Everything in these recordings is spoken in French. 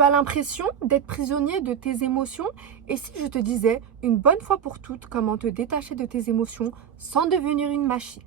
Tu as l'impression d'être prisonnier de tes émotions. Et si je te disais une bonne fois pour toutes comment te détacher de tes émotions sans devenir une machine?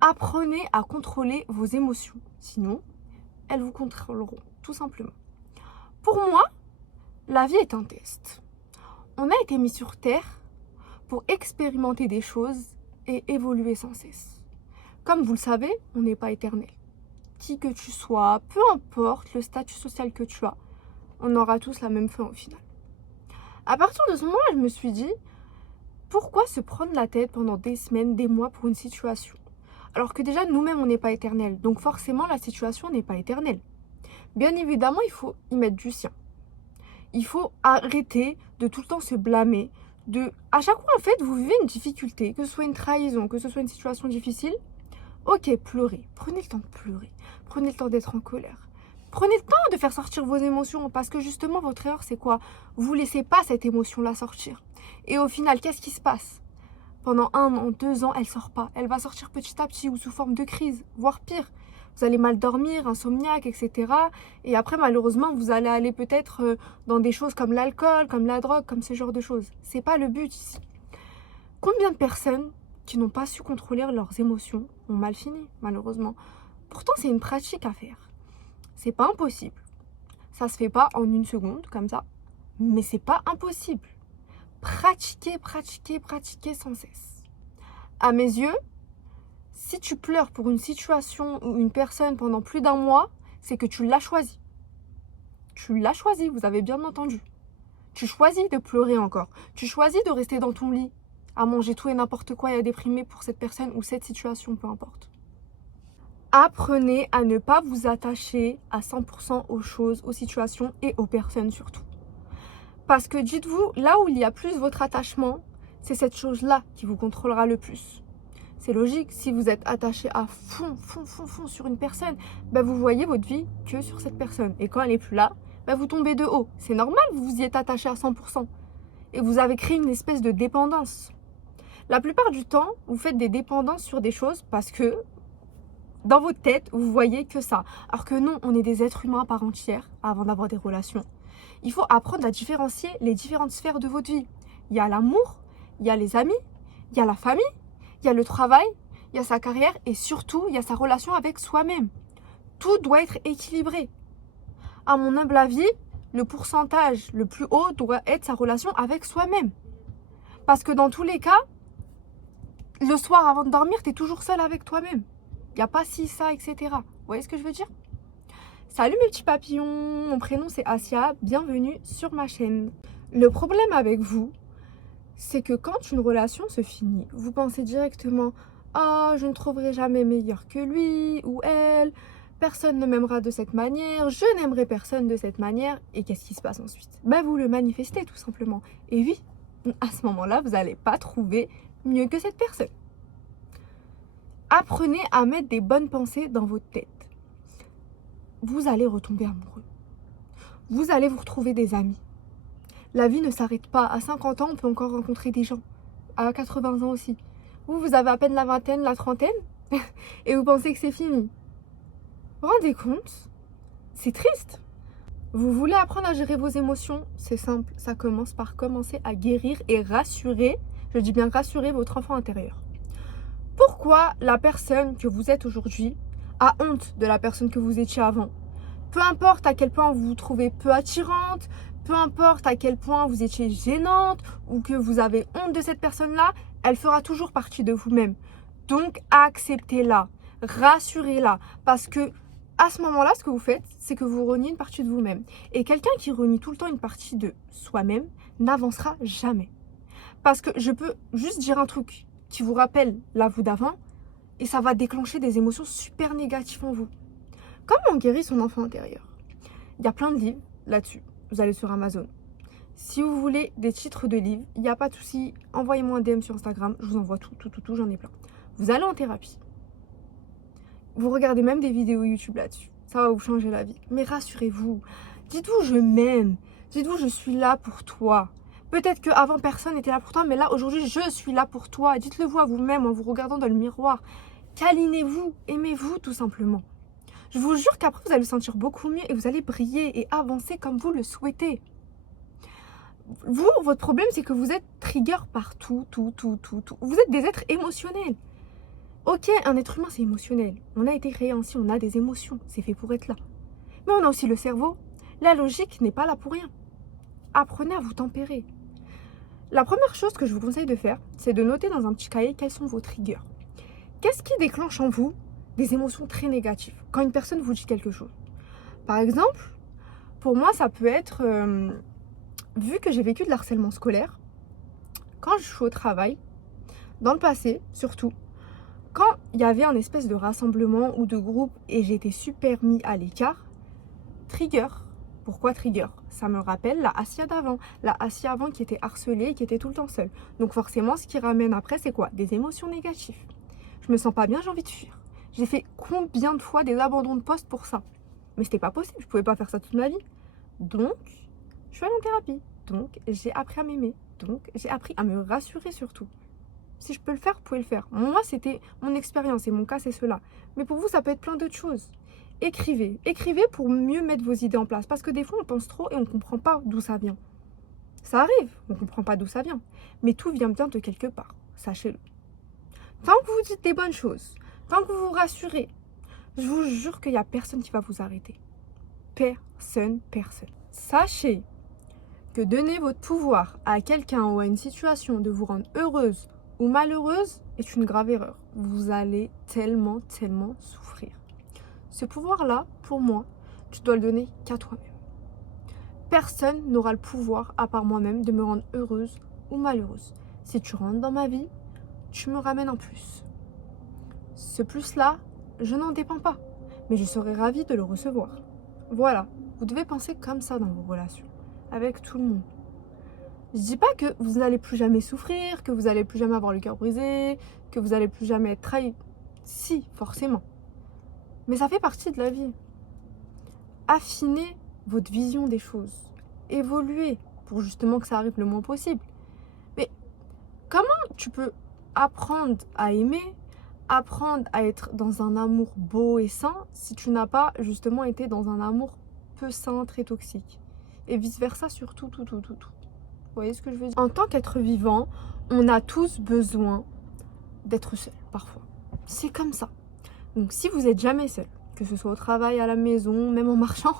Apprenez à contrôler vos émotions. Sinon, elles vous contrôleront, tout simplement. Pour moi, la vie est un test. On a été mis sur Terre pour expérimenter des choses et évoluer sans cesse. Comme vous le savez, on n'est pas éternel. Qui que tu sois, peu importe le statut social que tu as, on aura tous la même fin au final. À partir de ce moment-là, je me suis dit, pourquoi se prendre la tête pendant des semaines, des mois pour une situation? Alors que déjà, nous-mêmes, on n'est pas éternel. Donc forcément, la situation n'est pas éternelle. Bien évidemment, il faut y mettre du sien. Il faut arrêter de tout le temps se blâmer. À chaque fois, en fait, vous vivez une difficulté, que ce soit une trahison, que ce soit une situation difficile. Ok, pleurez. Prenez le temps de pleurer. Prenez le temps d'être en colère. Prenez le temps de faire sortir vos émotions parce que justement, votre erreur, c'est quoi? Vous ne laissez pas cette émotion-là sortir. Et au final, qu'est-ce qui se passe? Pendant 1 an, 2 ans, elle ne sort pas. Elle va sortir petit à petit ou sous forme de crise, voire pire. Vous allez mal dormir, insomniaque, etc. Et après, malheureusement, vous allez aller peut-être dans des choses comme l'alcool, comme la drogue, comme ce genre de choses. C'est pas le but ici. Combien de personnes qui n'ont pas su contrôler leurs émotions ont mal fini, malheureusement? Pourtant, c'est une pratique à faire. C'est pas impossible. Ça se fait pas en 1 seconde, comme ça. Mais c'est pas impossible. Pratiquez, pratiquez, pratiquez sans cesse. À mes yeux, si tu pleures pour une situation ou une personne pendant plus d'1 mois, c'est que tu l'as choisi. Tu l'as choisi, vous avez bien entendu. Tu choisis de pleurer encore. Tu choisis de rester dans ton lit, à manger tout et n'importe quoi et à déprimer pour cette personne ou cette situation, peu importe. Apprenez à ne pas vous attacher à 100% aux choses, aux situations et aux personnes surtout. Parce que dites-vous, là où il y a plus votre attachement, c'est cette chose-là qui vous contrôlera le plus. C'est logique, si vous êtes attaché à fond sur une personne, vous voyez votre vie que sur cette personne. Et quand elle n'est plus là, vous tombez de haut. C'est normal, vous vous y êtes attaché à 100%. Et vous avez créé une espèce de dépendance. La plupart du temps, vous faites des dépendances sur des choses parce que dans votre tête, vous voyez que ça. Alors que non, on est des êtres humains à part entière avant d'avoir des relations. Il faut apprendre à différencier les différentes sphères de votre vie. Il y a l'amour, il y a les amis, il y a la famille, il y a le travail, il y a sa carrière et surtout, il y a sa relation avec soi-même. Tout doit être équilibré. À mon humble avis, le pourcentage le plus haut doit être sa relation avec soi-même. Parce que dans tous les cas, le soir avant de dormir, tu es toujours seul avec toi-même. Il n'y a pas ci, ça, etc. Vous voyez ce que je veux dire? Salut mes petits papillons, mon prénom c'est Asia, bienvenue sur ma chaîne. Le problème avec vous, c'est que quand une relation se finit, vous pensez directement « Ah, je ne trouverai jamais meilleur que lui ou elle, personne ne m'aimera de cette manière, je n'aimerai personne de cette manière. » Et qu'est-ce qui se passe ensuite? Vous le manifestez tout simplement. Et oui, à ce moment-là, vous n'allez pas trouver mieux que cette personne. Apprenez à mettre des bonnes pensées dans votre tête. Vous allez retomber amoureux. Vous allez vous retrouver des amis. La vie ne s'arrête pas. À 50 ans, on peut encore rencontrer des gens. À 80 ans aussi. Vous avez à peine la vingtaine, la trentaine, et vous pensez que c'est fini. Vous vous rendez compte? C'est triste. Vous voulez apprendre à gérer vos émotions? C'est simple. Ça commence par commencer à guérir et rassurer, je dis bien rassurer votre enfant intérieur. Pourquoi la personne que vous êtes aujourd'hui a honte de la personne que vous étiez avant? Peu importe à quel point vous vous trouvez peu attirante, peu importe à quel point vous étiez gênante ou que vous avez honte de cette personne-là, elle fera toujours partie de vous-même. Donc, acceptez-la, rassurez-la, parce que à ce moment-là, ce que vous faites, c'est que vous reniez une partie de vous-même. Et quelqu'un qui renie tout le temps une partie de soi-même n'avancera jamais. Parce que je peux juste dire un truc qui vous rappelle la vous d'avant et ça va déclencher des émotions super négatives en vous. Comment on guérit son enfant intérieur? Il y a plein de livres là-dessus. Vous allez sur Amazon. Si vous voulez des titres de livres, il n'y a pas de souci. Envoyez-moi un DM sur Instagram. Je vous envoie tout, j'en ai plein. Vous allez en thérapie. Vous regardez même des vidéos YouTube là-dessus. Ça va vous changer la vie. Mais rassurez-vous. Dites-vous, je m'aime. Dites-vous, je suis là pour toi. Peut-être qu'avant, personne n'était là pour toi, mais là, aujourd'hui, je suis là pour toi. Dites-le vous à vous-même en vous regardant dans le miroir. Câlinez-vous, aimez-vous tout simplement. Je vous jure qu'après, vous allez vous sentir beaucoup mieux et vous allez briller et avancer comme vous le souhaitez. Vous, votre problème, c'est que vous êtes trigger par tout. Vous êtes des êtres émotionnels. Ok, un être humain, c'est émotionnel. On a été créé ainsi, on a des émotions. C'est fait pour être là. Mais on a aussi le cerveau. La logique n'est pas là pour rien. Apprenez à vous tempérer. La première chose que je vous conseille de faire, c'est de noter dans un petit cahier quels sont vos triggers. Qu'est-ce qui déclenche en vous des émotions très négatives quand une personne vous dit quelque chose? Par exemple, pour moi, ça peut être, vu que j'ai vécu de l'harcèlement scolaire, quand je suis au travail, dans le passé surtout, quand il y avait un espèce de rassemblement ou de groupe et j'étais super mis à l'écart, trigger. Pourquoi trigger? Ça me rappelle la Asia d'avant. La Asia avant qui était harcelée et qui était tout le temps seule. Donc forcément, ce qui ramène après, c'est quoi? Des émotions négatives. Je me sens pas bien, j'ai envie de fuir. J'ai fait combien de fois des abandons de poste pour ça? Mais c'était pas possible, je pouvais pas faire ça toute ma vie. Donc, je suis allée en thérapie. Donc, j'ai appris à m'aimer. Donc, j'ai appris à me rassurer surtout. Si je peux le faire, vous pouvez le faire. Moi, c'était mon expérience et mon cas, c'est cela. Mais pour vous, ça peut être plein d'autres choses. Écrivez. Écrivez pour mieux mettre vos idées en place. Parce que des fois, on pense trop et on ne comprend pas d'où ça vient. Ça arrive, on ne comprend pas d'où ça vient. Mais tout vient bien de quelque part. Sachez-le. Tant que vous dites des bonnes choses, tant que vous vous rassurez, je vous jure qu'il n'y a personne qui va vous arrêter. Personne. Sachez que donner votre pouvoir à quelqu'un ou à une situation de vous rendre heureuse ou malheureuse est une grave erreur. Vous allez tellement souffrir. Ce pouvoir-là, pour moi, tu dois le donner qu'à toi-même. Personne n'aura le pouvoir, à part moi-même, de me rendre heureuse ou malheureuse. Si tu rentres dans ma vie, tu me ramènes un plus. Ce plus-là, je n'en dépends pas, mais je serais ravie de le recevoir. Voilà, vous devez penser comme ça dans vos relations, avec tout le monde. Je dis pas que vous n'allez plus jamais souffrir, que vous n'allez plus jamais avoir le cœur brisé, que vous n'allez plus jamais être trahi. Si, forcément. Mais ça fait partie de la vie. Affinez votre vision des choses. Évoluez pour justement que ça arrive le moins possible. Mais comment tu peux apprendre à aimer, apprendre à être dans un amour beau et sain si tu n'as pas justement été dans un amour peu sain, très toxique? Et vice versa sur tout. Vous voyez ce que je veux dire? En tant qu'être vivant, on a tous besoin d'être seul parfois. C'est comme ça. Donc si vous n'êtes jamais seul, que ce soit au travail, à la maison, même en marchant,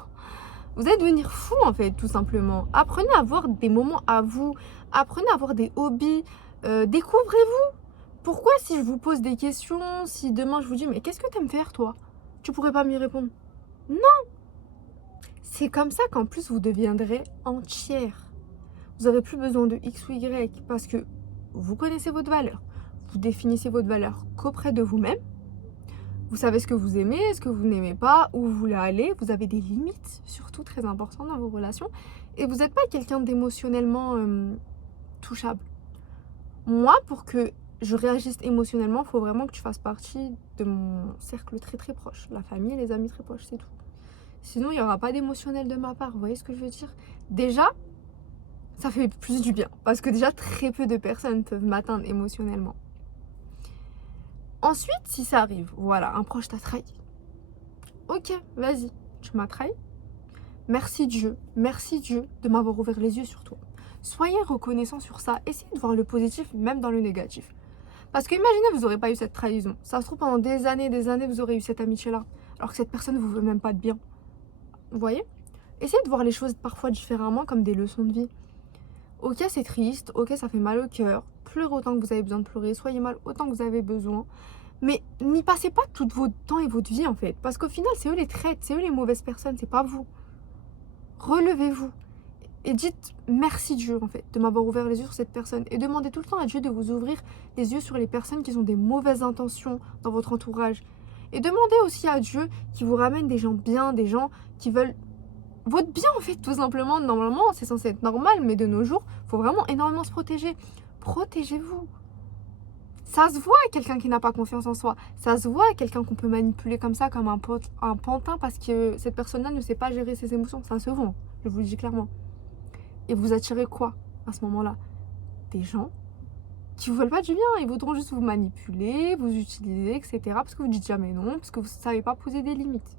vous allez devenir fou en fait, tout simplement. Apprenez à avoir des moments à vous, apprenez à avoir des hobbies, découvrez-vous. Pourquoi si je vous pose des questions, si demain je vous dis mais qu'est-ce que tu aimes faire toi? Tu pourrais pas m'y répondre? Non. C'est comme ça qu'en plus vous deviendrez entière. Vous n'aurez plus besoin de X ou Y parce que vous connaissez votre valeur. Vous définissez votre valeur qu'auprès de vous-même. Vous savez ce que vous aimez, ce que vous n'aimez pas, où vous voulez aller. Vous avez des limites, surtout très importantes dans vos relations. Et vous n'êtes pas quelqu'un d'émotionnellement touchable. Moi, pour que je réagisse émotionnellement, il faut vraiment que tu fasses partie de mon cercle très proche. La famille et les amis très proches, c'est tout. Sinon, il n'y aura pas d'émotionnel de ma part. Vous voyez ce que je veux dire? Déjà, ça fait plus du bien. Parce que déjà, très peu de personnes peuvent m'atteindre émotionnellement. Ensuite, si ça arrive, voilà, un proche t'a trahi. Ok, vas-y, tu m'as trahi. Merci Dieu de m'avoir ouvert les yeux sur toi. Soyez reconnaissant sur ça. Essayez de voir le positif, même dans le négatif. Parce que imaginez, vous n'aurez pas eu cette trahison. Ça se trouve, pendant des années, vous aurez eu cette amitié-là. Alors que cette personne ne vous veut même pas de bien. Vous voyez? Essayez de voir les choses parfois différemment, comme des leçons de vie. Ok, c'est triste, ok, ça fait mal au cœur. Pleurez autant que vous avez besoin de pleurer, soyez mal autant que vous avez besoin. Mais n'y passez pas tout votre temps et votre vie en fait. Parce qu'au final, c'est eux les traites, c'est eux les mauvaises personnes, c'est pas vous. Relevez-vous. Et dites merci Dieu en fait de m'avoir ouvert les yeux sur cette personne. Et demandez tout le temps à Dieu de vous ouvrir les yeux sur les personnes qui ont des mauvaises intentions dans votre entourage. Et demandez aussi à Dieu qui vous ramène des gens bien, des gens qui veulent votre bien en fait, tout simplement. Normalement, c'est censé être normal, mais de nos jours, il faut vraiment énormément se protéger. Protégez-vous. Ça se voit à quelqu'un qui n'a pas confiance en soi. Ça se voit à quelqu'un qu'on peut manipuler comme ça, comme un pantin, parce que cette personne-là ne sait pas gérer ses émotions. Ça se voit, je vous le dis clairement. Et vous attirez quoi à ce moment-là? Des gens qui vous veulent pas du bien. Ils voudront juste vous manipuler, vous utiliser, etc. Parce que vous dites jamais non, parce que vous ne savez pas poser des limites.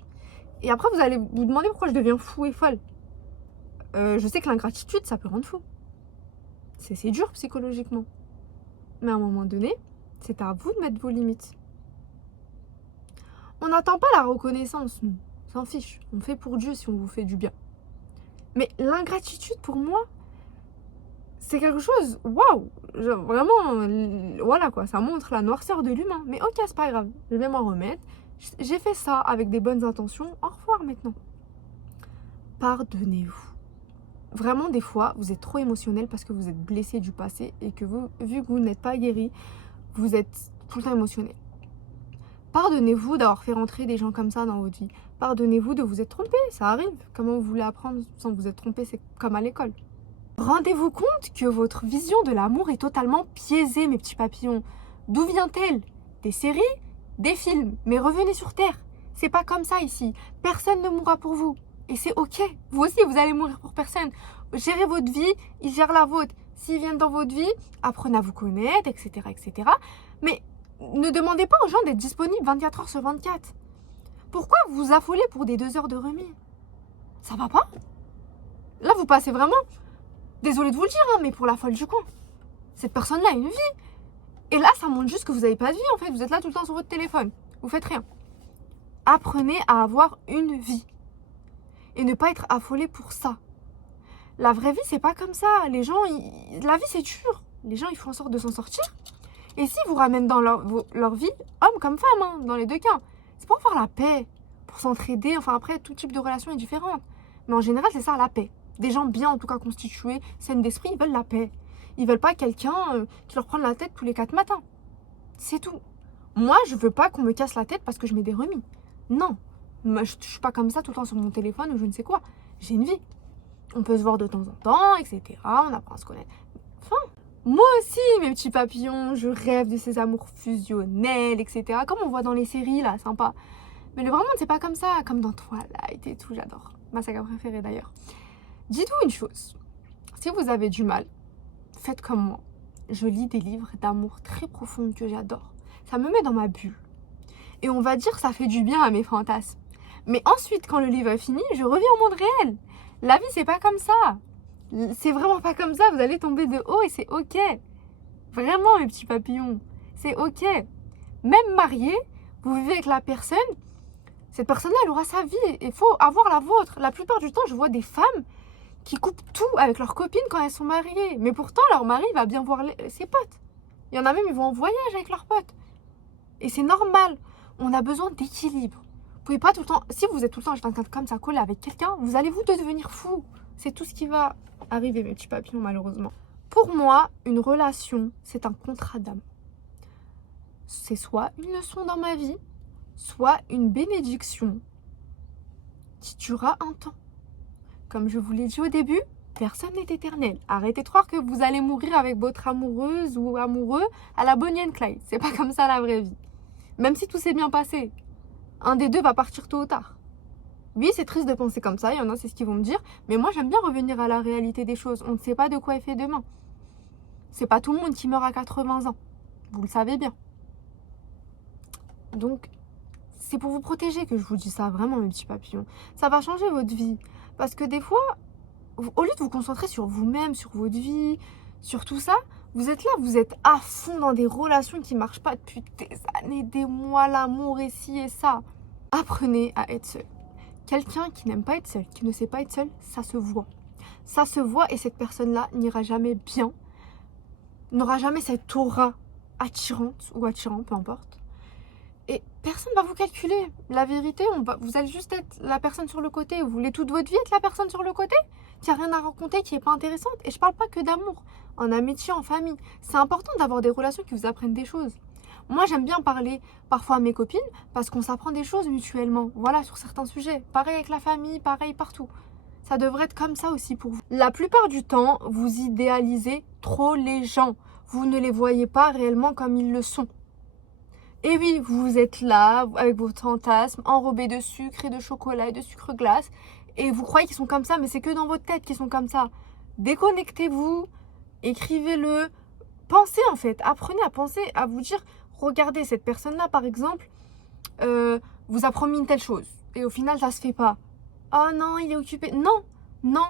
Et après, vous allez vous demander pourquoi je deviens fou et folle. Je sais que l'ingratitude, ça peut rendre fou. C'est dur psychologiquement. Mais à un moment donné, c'est à vous de mettre vos limites. On n'attend pas la reconnaissance, nous. On s'en fiche. On fait pour Dieu si on vous fait du bien. Mais l'ingratitude, pour moi, c'est quelque chose, waouh, vraiment, voilà quoi, ça montre la noirceur de l'humain. Mais ok, c'est pas grave, je vais m'en remettre. J'ai fait ça avec des bonnes intentions. Au revoir maintenant. Pardonnez-vous. Vraiment, des fois, vous êtes trop émotionnel parce que vous êtes blessé du passé et que vous, vu que vous n'êtes pas guéri, vous êtes tout le temps émotionnel. Pardonnez-vous d'avoir fait rentrer des gens comme ça dans votre vie. Pardonnez-vous de vous être trompé, ça arrive. Comment vous voulez apprendre sans vous être trompé, c'est comme à l'école. Rendez-vous compte que votre vision de l'amour est totalement biaisée, mes petits papillons. D'où vient-elle? Des séries? Des films? Mais revenez sur Terre. C'est pas comme ça ici. Personne ne mourra pour vous. Et c'est ok. Vous aussi, vous allez mourir pour personne. Gérez votre vie, ils gèrent la vôtre. S'ils viennent dans votre vie, apprenez à vous connaître, etc., etc. Mais ne demandez pas aux gens d'être disponibles 24 heures sur 24. Pourquoi vous vous affolez pour des 2 heures de remis? Ça va pas? Là, vous passez vraiment... Désolée de vous le dire, hein, mais pour la folle du coin. Cette personne-là a une vie. Et là, ça montre juste que vous n'avez pas de vie, en fait. Vous êtes là tout le temps sur votre téléphone. Vous faites rien. Apprenez à avoir une vie. Et ne pas être affolé pour ça. La vraie vie, c'est pas comme ça. Les gens, la vie, c'est dur. Les gens, ils font en sorte de s'en sortir. Et s'ils vous ramènent dans leur vie, homme comme femme, hein, dans les deux cas, c'est pour faire la paix, pour s'entraider. Enfin, après, tout type de relation est différente. Mais en général, c'est ça, la paix. Des gens bien, en tout cas constitués, saines d'esprit, ils veulent la paix. Ils veulent pas quelqu'un qui leur prenne la tête tous les 4 matins. C'est tout. Moi, je veux pas qu'on me casse la tête parce que je mets des remis. Non. Moi, je suis pas comme ça tout le temps sur mon téléphone ou je ne sais quoi. J'ai une vie. On peut se voir de temps en temps, etc. On apprend à se connaître. Enfin, moi aussi, mes petits papillons, je rêve de ces amours fusionnels, etc. Comme on voit dans les séries, là, sympa. Mais le vrai monde, c'est pas comme ça. Comme dans Twilight et tout, j'adore. Ma saga préférée d'ailleurs. Dites-vous une chose. Si vous avez du mal, faites comme moi. Je lis des livres d'amour très profonds que j'adore. Ça me met dans ma bulle. Et on va dire que ça fait du bien à mes fantasmes. Mais ensuite, quand le livre est fini, je reviens au monde réel. La vie, c'est pas comme ça. C'est vraiment pas comme ça. Vous allez tomber de haut et c'est ok. Vraiment, mes petits papillons. C'est ok. Même marié, vous vivez avec la personne. Cette personne-là, elle aura sa vie. Il faut avoir la vôtre. La plupart du temps, je vois des femmes qui coupent tout avec leurs copines quand elles sont mariées. Mais pourtant, leur mari va bien voir ses potes. Il y en a même, ils vont en voyage avec leurs potes. Et c'est normal. On a besoin d'équilibre. Vous pouvez pas tout le temps... Si vous êtes tout le temps H24 comme ça, collé avec quelqu'un, vous allez vous devenir fou. C'est tout ce qui va arriver, mes petits papillons, malheureusement. Pour moi, une relation, c'est un contrat d'âme. C'est soit une leçon dans ma vie, soit une bénédiction qui durera un temps. Comme je vous l'ai dit au début, personne n'est éternel. Arrêtez de croire que vous allez mourir avec votre amoureuse ou amoureux à la Bonnie and Clyde. C'est pas comme ça la vraie vie. Même si tout s'est bien passé, un des deux va partir tôt ou tard. Oui, c'est triste de penser comme ça, il y en a, c'est ce qu'ils vont me dire, mais moi j'aime bien revenir à la réalité des choses. On ne sait pas de quoi est fait demain. C'est pas tout le monde qui meurt à 80 ans. Vous le savez bien. Donc, c'est pour vous protéger que je vous dis ça, vraiment, mes petits papillons. Ça va changer votre vie. Parce que des fois, au lieu de vous concentrer sur vous-même, sur votre vie, sur tout ça, vous êtes là, vous êtes à fond dans des relations qui ne marchent pas depuis des années, des mois, l'amour et ci et ça. Apprenez à être seul. Quelqu'un qui n'aime pas être seul, qui ne sait pas être seul, ça se voit. Ça se voit et cette personne-là n'ira jamais bien, n'aura jamais cette aura attirante ou attirant, peu importe. Et personne ne va vous calculer. La vérité, vous allez juste être la personne sur le côté. Vous voulez toute votre vie être la personne sur le côté qui n'a rien à raconter, qui n'est pas intéressante. Et je ne parle pas que d'amour, en amitié, en famille. C'est important d'avoir des relations qui vous apprennent des choses. Moi, j'aime bien parler parfois à mes copines parce qu'on s'apprend des choses mutuellement. Voilà, sur certains sujets. Pareil avec la famille, pareil partout. Ça devrait être comme ça aussi pour vous. La plupart du temps, vous idéalisez trop les gens. Vous ne les voyez pas réellement comme ils le sont. Et oui, vous êtes là, avec vos fantasmes, enrobés de sucre et de chocolat et de sucre glace. Et vous croyez qu'ils sont comme ça, mais c'est que dans votre tête qu'ils sont comme ça. Déconnectez-vous, écrivez-le. Pensez en fait, apprenez à penser, à vous dire, regardez, cette personne-là par exemple, vous a promis une telle chose. et au final ça se fait pas. Oh non, il est occupé. Non, non.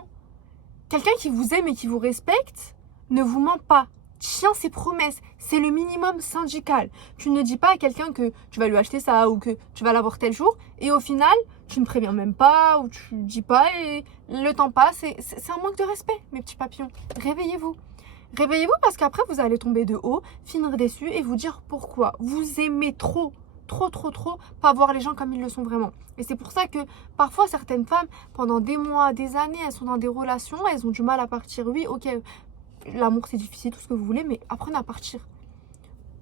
Quelqu'un qui vous aime et qui vous respecte ne vous ment pas. Tient ses promesses. C'est le minimum syndical. Tu ne dis pas à quelqu'un que tu vas lui acheter ça ou que tu vas l'avoir tel jour et au final, tu ne préviens même pas ou tu dis pas et le temps passe. C'est un manque de respect, mes petits papillons. Réveillez-vous. Réveillez-vous parce qu'après, vous allez tomber de haut, finir déçu et vous dire pourquoi. Vous aimez trop, pas voir les gens comme ils le sont vraiment. Et c'est pour ça que parfois, certaines femmes, pendant des mois, des années, elles sont dans des relations, elles ont du mal à partir. Oui, ok, l'amour c'est difficile, tout ce que vous voulez, mais apprenez à partir.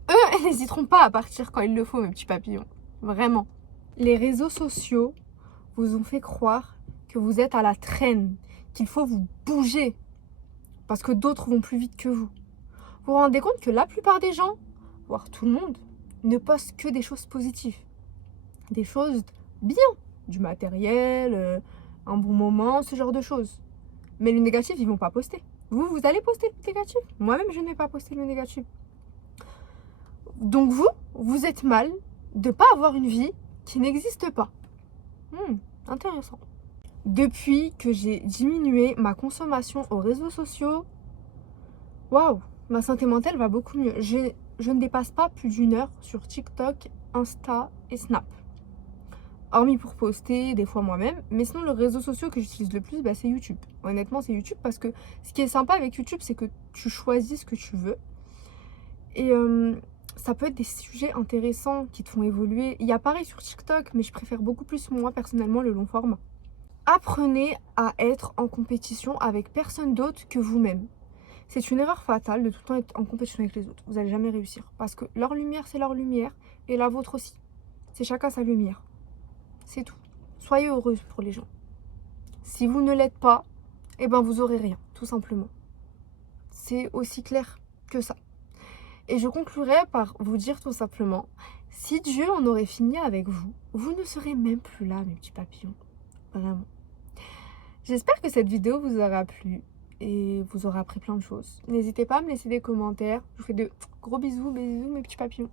Eux, elles n'hésiteront pas à partir quand il le faut, mes petits papillons. Vraiment. Les réseaux sociaux vous ont fait croire que vous êtes à la traîne, qu'il faut vous bouger parce que d'autres vont plus vite que vous. Vous vous rendez compte que la plupart des gens, voire tout le monde, ne postent que des choses positives. Des choses bien, du matériel, un bon moment, ce genre de choses. Mais le négatif, ils vont pas poster. Vous allez poster le négatif. Moi-même, je n'ai pas posté le négatif. Donc vous êtes mal de pas avoir une vie qui n'existe pas. Intéressant. Depuis que j'ai diminué ma consommation aux réseaux sociaux, waouh, ma santé mentale va beaucoup mieux. Je ne dépasse pas plus d'1 heure sur TikTok, Insta et Snap. Hormis pour poster, des fois moi-même. Mais sinon, le réseau social que j'utilise le plus, c'est YouTube. Honnêtement, c'est YouTube parce que ce qui est sympa avec YouTube, c'est que tu choisis ce que tu veux. Et ça peut être des sujets intéressants qui te font évoluer. Il y a pareil sur TikTok, mais je préfère beaucoup plus, moi, personnellement, le long format. Apprenez à être en compétition avec personne d'autre que vous-même. C'est une erreur fatale de tout le temps être en compétition avec les autres. Vous n'allez jamais réussir. Parce que leur lumière, c'est leur lumière. Et la vôtre aussi. C'est chacun sa lumière. C'est tout. Soyez heureuse pour les gens. Si vous ne l'êtes pas, vous aurez rien, tout simplement. C'est aussi clair que ça. Et je conclurai par vous dire tout simplement, si Dieu en aurait fini avec vous, vous ne serez même plus là, mes petits papillons. Vraiment. J'espère que cette vidéo vous aura plu et vous aura appris plein de choses. N'hésitez pas à me laisser des commentaires. Je vous fais de gros bisous, mes petits papillons.